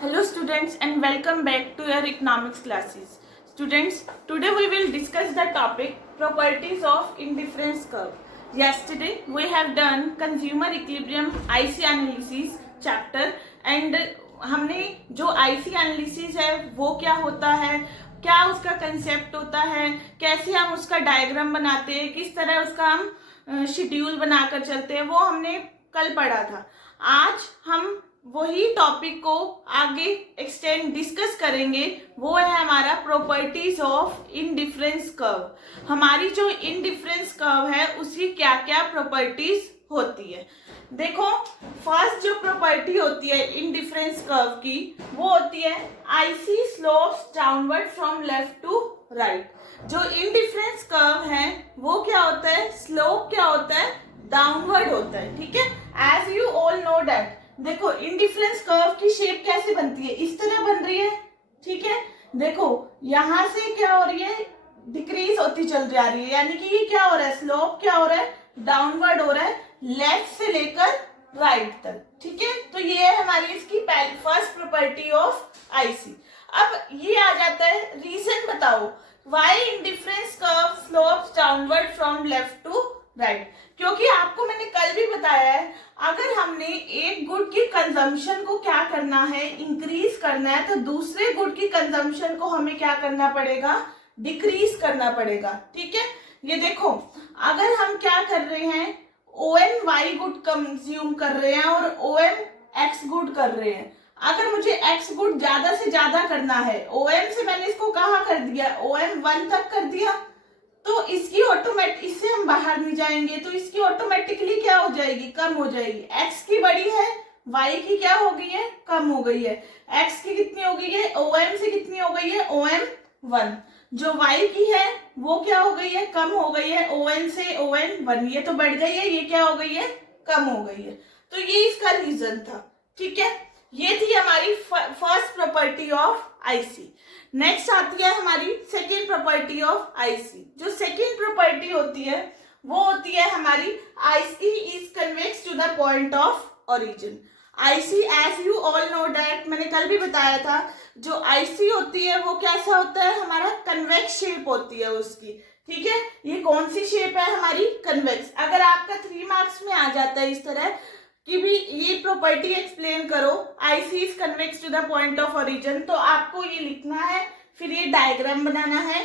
Hello students and welcome back to your economics classes. Students, today we will discuss the topic properties of indifference curve. Yesterday we have done consumer equilibrium IC analysis chapter and हमने जो IC analysis है वो क्या होता है, क्या उसका concept होता है, कैसे हम उसका डायग्राम बनाते हैं, किस तरह उसका हम शेड्यूल बनाकर चलते हैं, वो हमने कल पढ़ा था। आज हम वही टॉपिक को आगे एक्सटेंड डिस्कस करेंगे। वो है हमारा प्रॉपर्टीज ऑफ इनडिफरेंस कर्व। हमारी जो इनडिफरेंस कर्व है उसकी क्या क्या प्रॉपर्टीज होती है। देखो, फर्स्ट जो प्रॉपर्टी होती है इनडिफरेंस कर्व की वो होती है IC slopes downward from left to right. जो इनडिफरेंस कर्व है वो क्या होता है, स्लोप क्या होता है, डाउनवर्ड होता है। ठीक है, as you all know that. देखो, इनडिफरेंस कर्व की शेप कैसे बनती है, इस तरह बन रही है। ठीक है, देखो यहां से क्या हो रही है, डिक्रीज होती चल जा रही है, यानी कि ये क्या हो रहा है, स्लोप क्या हो रहा है, डाउनवर्ड हो रहा है लेफ्ट से लेकर राइट तक। ठीक है, तो ये है हमारी इसकी फर्स्ट प्रॉपर्टी ऑफ आईसी। अब ये आ जाता है रीजन बताओ why indifference curve slopes downward from left to right. क्योंकि आपको मैंने कल भी बताया है, अगर हमने एक गुड की कंजम्पशन को क्या करना है, इंक्रीज करना है, तो दूसरे गुड की कंजम्पशन को हमें क्या करना पड़ेगा, डिक्रीज करना पड़ेगा। ठीक है, ये देखो, अगर हम क्या कर रहे हैं, ओएम वाई गुड कंज्यूम कर रहे हैं और ओएम एक्स गुड कर रहे हैं। अगर मुझे एक्स गुड ज्यादा से ज्यादा करना है, ओएम से मैंने इसको कहाँ कर दिया, ओएम 1 तक कर दिया, तो इसकी ऑटोमेटिक, इससे हम बाहर नहीं जाएंगे, तो इसकी ऑटोमेटिकली क्या हो जाएगी, कम हो जाएगी। एक्स की बड़ी है, वाई की क्या हो गई है, कम हो गई है। एक्स की कितनी हो गई है, ओएम से कितनी हो गई है, ओएम 1। जो वाई की है वो क्या हो गई है, कम हो गई है, ओएन से ओएन 1। ये तो बढ़ गई है, ये क्या हो गई है, कम हो गई है। तो ये इसका रीजन था। ठीक है, ये थी हमारी first property of IC. Next आती है हमारी सेकेंड प्रॉपर्टी ऑफ आईसी। जो सेकेंड प्रॉपर्टी होती है वो होती है हमारी IC is convex to the point of origin. IC as you all know that, मैंने कल भी बताया था, जो आईसी होती है वो कैसा होता है, हमारा कन्वेक्स शेप होती है उसकी। ठीक है, ये कौन सी शेप है हमारी, कन्वेक्स। अगर आपका 3 मार्क्स में आ जाता है इस तरह कि भी ये प्रॉपर्टी एक्सप्लेन करो, IC is convex to the point of origin, तो आपको ये लिखना है, फिर ये डायग्राम बनाना है,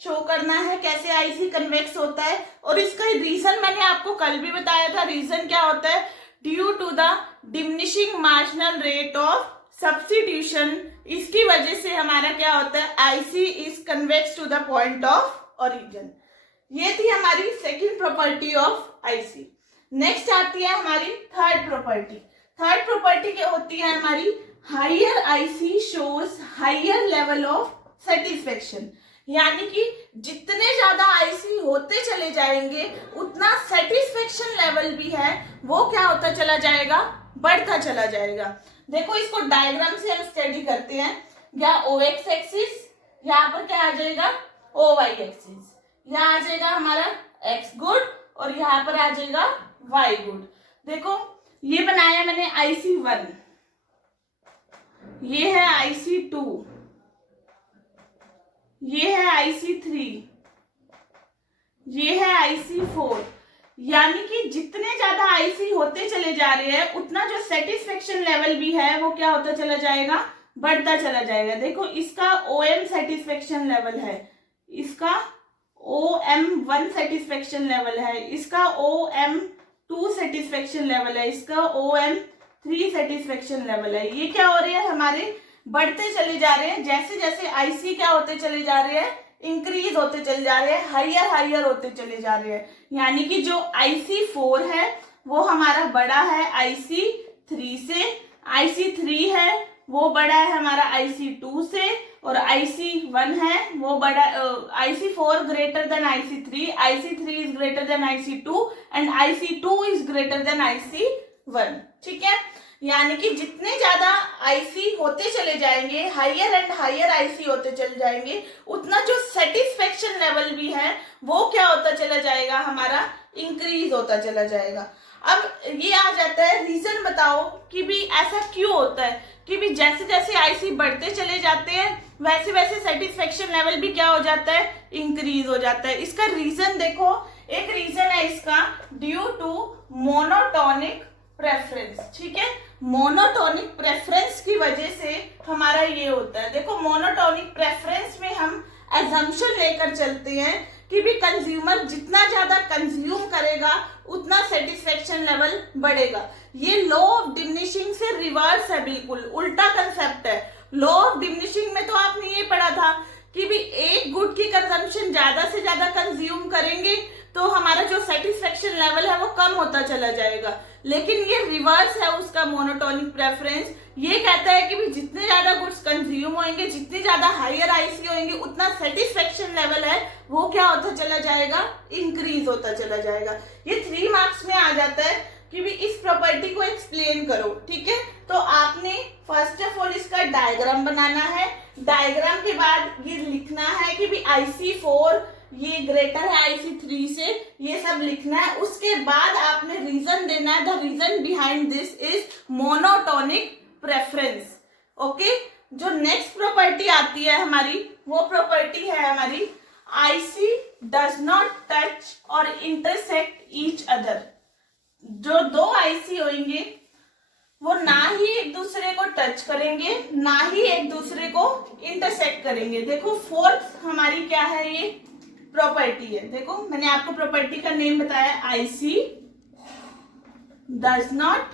शो करना है कैसे आईसी कन्वेक्स होता है। और इसका रीजन मैंने आपको कल भी बताया था, रीजन क्या होता है, due to the diminishing marginal rate of substitution. इसकी वजह से हमारा क्या होता है, IC is convex to the point of origin. ये थी हमारी second property of IC. Next आती है हमारी थर्ड प्रॉपर्टी। थर्ड प्रॉपर्टी क्या होती है हमारी, higher IC shows higher level of satisfaction. यानी कि जितने ज्यादा आईसी होते चले जाएंगे उतना सेटिस्फेक्शन लेवल भी है वो क्या होता चला जाएगा, बढ़ता चला जाएगा। देखो, इसको डायग्राम से हम स्टडी करते हैं। या ओ एक्स एक्सिस, यहाँ पर क्या आ जाएगा, ओ वाई एक्सिस, यहाँ आ जाएगा हमारा एक्स गुड और यहाँ पर आ जाएगा वाई गुड। देखो, ये बनाया मैंने आईसी 1, ये है आईसी 2, ये है आईसी 3, ये है आईसी 4। यानी कि जितने ज्यादा आईसी होते चले जा रहे हैं उतना जो सेटिस्फेक्शन लेवल भी है वो क्या होता चला जाएगा, बढ़ता चला जाएगा। देखो, इसका ओएम सेटिस्फेक्शन लेवल है, इसका OM1 सेटिस्फेक्शन लेवल है, इसका OM2 सेटिस्फेक्शन लेवल है, इसका OM3 सेटिस्फेक्शन लेवल है। ये क्या हो रहे हैं, हमारे बढ़ते चले जा रहे हैं। जैसे जैसे आईसी क्या होते चले जा रहे हैं, इंक्रीज होते चले जा रहे हैं, हायर हायर होते चले जा रहे हैं। यानी कि जो आईसी 4 है वो हमारा बड़ा है आईसी 3 से, आईसी 3 है वो बड़ा है हमारा आईसी 2 से, और आईसी 1 है वो बड़ा, IC 4 greater than IC 3, IC 3 is greater than IC 2 and IC 2 is greater than IC 1। ठीक है, यानी कि जितने ज्यादा आईसी होते चले जाएंगे, हायर एंड हायर आईसी होते चले जाएंगे, उतना जो सेटिस्फेक्शन लेवल भी है वो क्या होता चला जाएगा, हमारा इंक्रीज होता चला जाएगा। अब ये आ जाता है रीजन बताओ कि भी ऐसा क्यों होता है, कि भी जैसे जैसे आईसी बढ़ते चले जाते हैं वैसे वैसे सेटिस्फेक्शन लेवल भी क्या हो जाता है, इंक्रीज हो जाता है। इसका रीजन देखो, एक रीजन है इसका ड्यू टू मोनोटोनिक प्रेफरेंस। ठीक है, मोनोटोनिक प्रेफरेंस की वजह से हमारा ये होता है। देखो मोनोटोनिक प्रेफरेंस में हम एजम्पशन लेकर चलते हैं कि भी कंज्यूमर जितना ज्यादा कंज्यूम करेगा उतना सेटिस्फेक्शन लेवल बढ़ेगा। ये लॉ ऑफ डिमिनिशिंग से रिवर्स है, बिल्कुल उल्टा कंसेप्ट है। लॉ ऑफ डिमिनिशिंग में तो आपने ये पढ़ा था कि भी एक गुड की कंजम्पशन ज्यादा से ज्यादा कंज्यूम करेंगे तो हमारा जो सेटिस्फेक्शन लेवल है वो कम होता चला जाएगा, लेकिन ये रिवर्स है उसका मोनोटोनिक प्रेफरेंस। ये कहता है कि भी जितने ज्यादा गुड्स कंज्यूम होंगे, जितनी ज्यादा हायर आईसी होंगे, उतना सेटिस्फेक्शन लेवल है वो क्या होता चला जाएगा, इंक्रीज होता चला जाएगा। ये 3 मार्क्स में आ जाता है कि भी इस प्रॉपर्टी को एक्सप्लेन करो। ठीक है, तो आपने फर्स्ट ऑफ ऑल इसका डायग्राम बनाना है। डायग्राम के बाद ये लिखना है कि भी IC4 ये ग्रेटर है IC3 से, ये सब लिखना है। उसके बाद आपने रीजन देना है, the reason behind this is monotonic preference. Okay, जो नेक्स्ट प्रॉपर्टी आती है हमारी, वो प्रॉपर्टी है हमारी IC डज नॉट टच और इंटरसेक्ट ईच अदर। जो 2 IC होंगे वो ना ही एक दूसरे को टच करेंगे, ना ही एक दूसरे को इंटरसेक्ट करेंगे। देखो फोर्थ हमारी क्या है, ये प्रॉपर्टी है। देखो मैंने आपको प्रॉपर्टी का नेम बताया, IC डज नॉट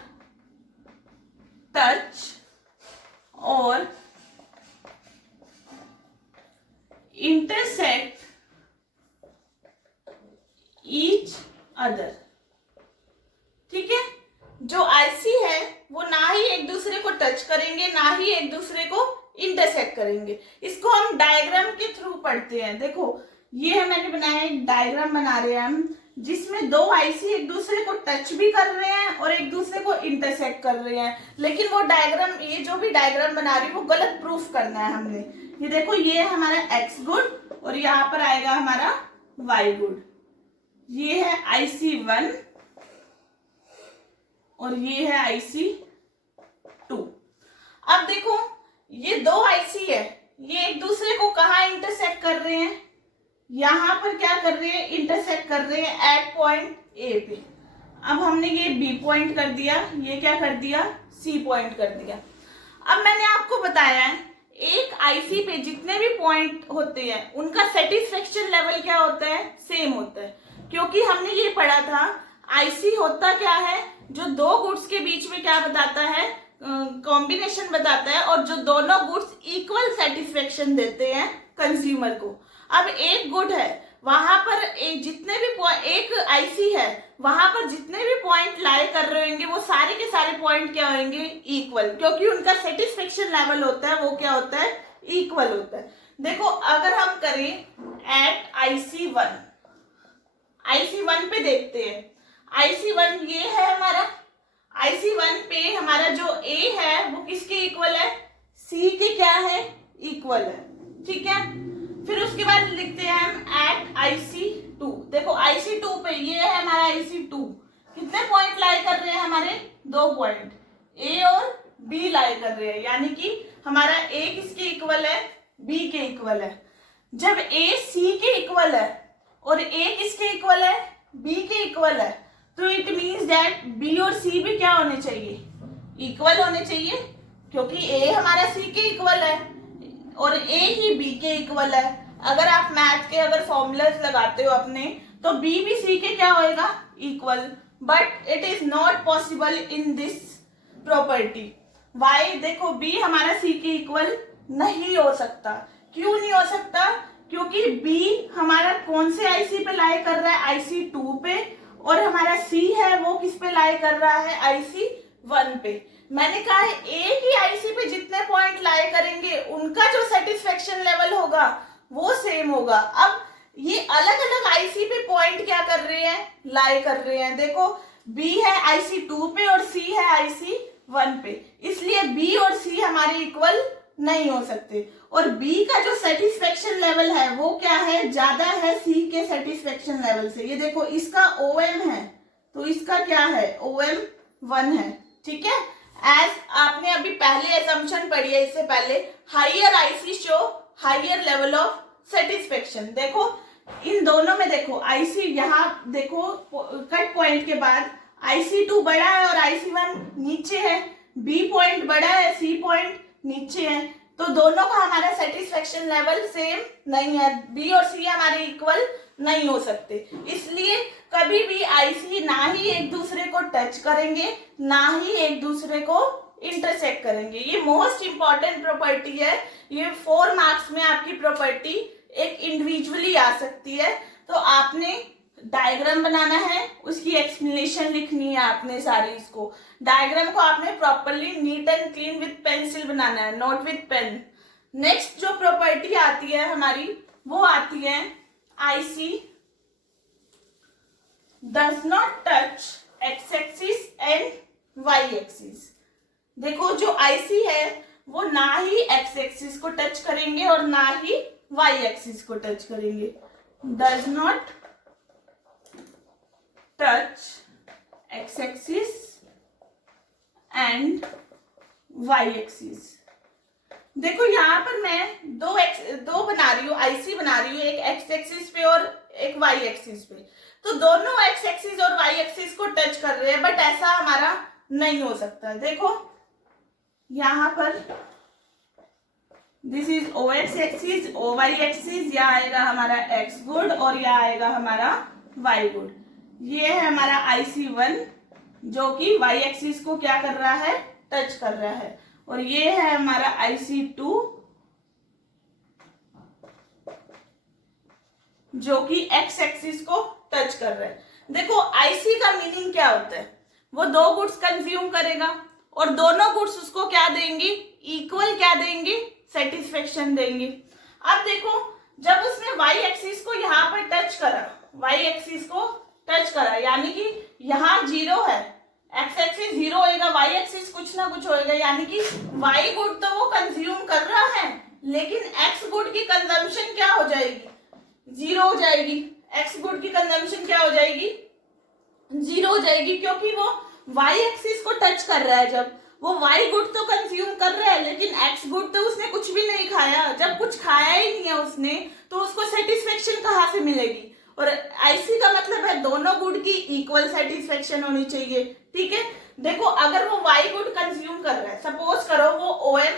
टच और इंटरसेक्ट ईच अदर। ठीक है, जो आईसी है वो ना ही एक दूसरे को टच करेंगे, ना ही एक दूसरे को इंटरसेक्ट करेंगे। इसको हम डायग्राम के थ्रू पढ़ते हैं। देखो ये मैंने बनाया, एक डायग्राम बना रहे हैं हम, जिसमें 2 आईसी एक दूसरे को टच भी कर रहे हैं और एक दूसरे को इंटरसेक्ट कर रहे हैं, लेकिन वो डायग्राम, ये जो भी डायग्राम बना रही है वो गलत प्रूफ करना है हमने। ये देखो ये है हमारा एक्स गुड और यहाँ पर आएगा हमारा वाई गुड। ये है IC1 और ये है IC2। अब देखो ये 2 IC है, ये एक दूसरे को कहाँ इंटरसेक्ट कर रहे हैं, यहां पर क्या कर रहे हैं, इंटरसेक्ट कर रहे हैं एट पॉइंट ए पे। अब हमने ये बी पॉइंट कर दिया, ये क्या कर दिया, सी पॉइंट कर दिया। अब मैंने आपको बताया है एक आईसी पे जितने भी पॉइंट होते हैं उनका सेटिस्फेक्शन लेवल क्या होता है, सेम होता है। क्योंकि हमने ये पढ़ा था आईसी होता क्या है, जो 2 गुड्स के बीच में क्या बताता है, कॉम्बिनेशन बताता है, और जो दोनों गुड्स इक्वल सेटिस्फेक्शन देते हैं कंज्यूमर को। अब एक गुड है, वहां पर जितने भी एक आईसी है, वहां पर जितने भी पॉइंट लाई कर रहे होंगे वो सारे के सारे पॉइंट क्या होंगे, इक्वल, क्योंकि उनका सेटिस्फेक्शन लेवल होता है वो क्या होता है, इक्वल होता है। देखो अगर हम करें एट IC1, IC1 पे देखते हैं, IC1 ये है हमारा, IC1 पे हमारा जो A है वो किसके इक्वल है, C के क्या है, इक्वल है। ठीक है, फिर उसके बाद लिखते हैं हम एट IC2। देखो IC2 पे ये है हमारा IC2, कितने पॉइंट लाई कर रहे हैं हमारे, 2 पॉइंट, A और B लाई कर रहे हैं, यानी कि हमारा A किसके इक्वल है, B के इक्वल है। जब A C के इक्वल है और A किसके इक्वल है, B के इक्वल है, तो इट मीन्स दैट B और C भी क्या होने चाहिए, इक्वल होने चाहिए, क्योंकि A हमारा C के इक्वल है और A ही B के इक्वल है। अगर आप मैथ के अगर फॉर्मूलाज लगाते हो अपने, तो B भी C के क्या होएगा, equal, but it is not possible in this property. Why, देखो B हमारा C के इक्वल नहीं हो सकता। क्यों नहीं हो सकता, क्योंकि B हमारा कौन से IC पे लाई कर रहा है, IC2 पे, और हमारा C है वो किस पे लाई कर रहा है, IC1 पे। मैंने कहा है एक ही आईसी पे जितने पॉइंट लाई करेंगे उनका जो सेटिस्फेक्शन लेवल होगा वो सेम होगा। अब ये अलग अलग आईसी पे पॉइंट क्या कर रहे हैं, लाई कर रहे हैं। देखो बी है IC2 पे और सी है IC1 पे, इसलिए बी और सी हमारे इक्वल नहीं हो सकते। और बी का जो सेटिस्फेक्शन लेवल है वो क्या है, ज्यादा है सी के सेटिस्फेक्शन लेवल से। ये देखो इसका OM है तो इसका क्या है, OM 1 है। ठीक है, एज आपने अभी पहले असम्पशन पढ़ी है, इससे पहले higher IC show higher level of satisfaction. देखो इन दोनों में देखो आईसी, यहाँ देखो कट पॉइंट के बाद IC2 बड़ा है और IC1 नीचे है, B पॉइंट बड़ा है, C पॉइंट नीचे है, तो दोनों का हमारा सेटिस्फेक्शन लेवल सेम नहीं है, B और C हमारे इक्वल नहीं हो सकते। इसलिए कभी भी IC ना ही एक दूसरे को टच करेंगे ना ही एक दूसरे को इंटरसेक्ट करेंगे। ये मोस्ट इंपॉर्टेंट प्रॉपर्टी है, ये 4 मार्क्स में आपकी प्रॉपर्टी एक इंडिविजुअली आ सकती है। तो आपने डायग्राम बनाना है, उसकी एक्सप्लेनेशन लिखनी है आपने सारी। इसको डायग्राम को आपने properly neat and clean with pencil बनाना है, नोट विद पेन। नेक्स्ट जो प्रॉपर्टी आती है हमारी वो आती है IC does not touch x axis and y axis. देखो जो IC है वो ना ही एक्स एक्सिस को टच करेंगे और ना ही वाई एक्सिस को टच करेंगे। Does not touch x axis and y axis. देखो यहाँ पर मैं दो बना रही हूँ, IC बना रही हूँ, एक एक्स एक्सिस पे और एक वाई एक्सिस पे। तो दोनों एक्स एक्सिस और वाई एक्सिस को टच कर रहे हैं, बट ऐसा हमारा नहीं हो सकता। देखो यहाँ पर this is OX axis, OY axis, यह आएगा हमारा X गुड और यह आएगा हमारा Y गुड। ये है हमारा IC1 जो कि Y एक्सिस को क्या कर रहा है, टच कर रहा है, और ये है हमारा IC2 जो कि X एक्सिस को टच कर रहा है। देखो IC का मीनिंग क्या होता है, वो 2 गुड्स कंज्यूम करेगा और दोनों गुड्स उसको क्या देंगी, इक्वल क्या देंगी, सेटिस्फेक्शन देंगे। अब देखो जब उसने Y एक्सिस को यहाँ पर टच करा, Y एक्सिस को टच करा, यानी कि यहाँ 0 है, X एक्सिस 0 होएगा, Y एक्सिस कुछ ना कुछ होएगा, यानी कि Y गुड तो वो कंज्यूम कर रहा है, लेकिन X गुड की कंजम्पशन क्या हो जाएगी, 0 हो जाएगी। X गुड की कंजम्पशन क्या हो जाएगी, 0 हो जाएगी, क्योंकि वो Y एक्सिस को टच कर रहा है। जब वो Y गुड तो कंज्यूम कर रहा है, लेकिन X गुड तो उसने कुछ भी नहीं खाया। जब कुछ खाया ही नहीं है उसने, तो उसको सेटिस्फेक्शन कहाँ से मिलेगी। और IC का मतलब है दोनों गुड की इक्वल सेटिस्फेक्शन होनी चाहिए, ठीक है। देखो अगर वो Y गुड कंज्यूम कर रहा है, सपोज करो वो OM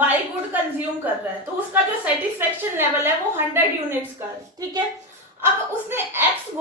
Y गुड कंज्यूम कर रहा है, तो उसका जो सेटिस्फेक्शन लेवल है वो 100 यूनिट्स का है, ठीक है। अब उसने X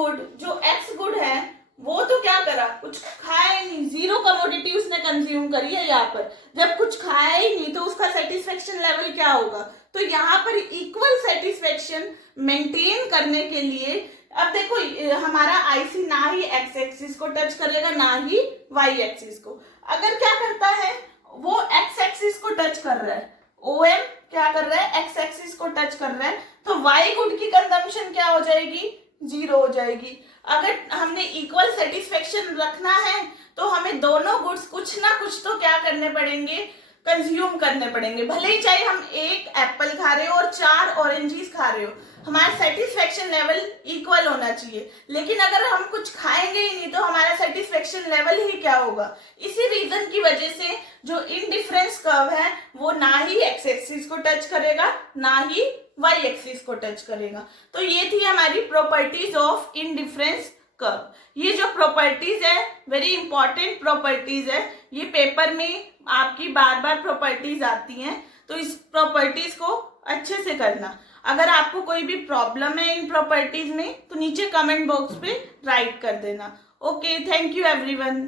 गुड है वो तो क्या करा, कुछ खाया ही नहीं, 0 कमोडिटी उसने कंज्यूम करी है यहाँ पर। जब कुछ खाया ही नहीं तो उसका सेटिस्फेक्शन लेवल क्या होगा। तो यहाँ पर इक्वल सेटिस्फेक्शन मेंटेन करने के लिए अब देखो हमारा IC ना ही X एक्सिस को टच करेगा ना ही Y एक्सिस को। अगर क्या करता है वो X एक्सिस को टच कर रहा है, OM क्या कर रहा है, X एक्सिस को टच कर रहा है, तो Y गुड की कंजम्पशन क्या हो जाएगी, 0 हो जाएगी। अगर हमने इक्वल सेटिस्फेक्शन रखना है तो हमें दोनों गुड्स कुछ ना कुछ तो क्या करने पड़ेंगे, कंज्यूम करने पड़ेंगे। भले ही चाहे हम 1 एप्पल खा रहे हो और 4 ऑरेंजेस खा रहे हो, हमारा सेटिस्फेक्शन लेवल इक्वल होना चाहिए। लेकिन अगर हम कुछ खाएंगे ही नहीं तो हमारा सेटिस्फेक्शन लेवल ही क्या होगा। इसी रीजन की वजह से जो इनडिफरेंस कर्व है वो ना ही X एक्सिस को टच करेगा ना ही Y एक्सिस को टच करेगा। तो ये थी हमारी प्रॉपर्टीज ऑफ इनडिफरेंस कर्व। ये जो प्रॉपर्टीज है वेरी इंपॉर्टेंट प्रॉपर्टीज है, ये पेपर में आपकी बार बार प्रॉपर्टीज आती हैं, तो इस प्रॉपर्टीज को अच्छे से करना। अगर आपको कोई भी प्रॉब्लम है इन प्रॉपर्टीज में तो नीचे कमेंट बॉक्स पे राइट कर देना। Okay, thank you everyone.